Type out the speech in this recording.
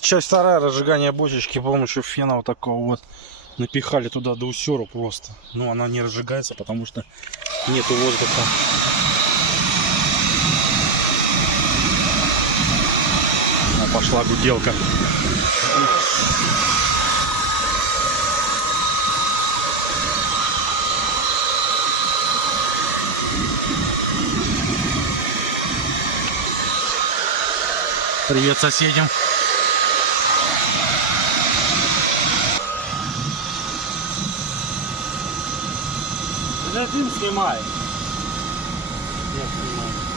Часть вторая, разжигание бочечки с помощью фена вот такого вот. Напихали туда до усера просто. Но она не разжигается, потому что нету воздуха. Пошла гуделка. Привет соседям. Один снимай. Я снимаю.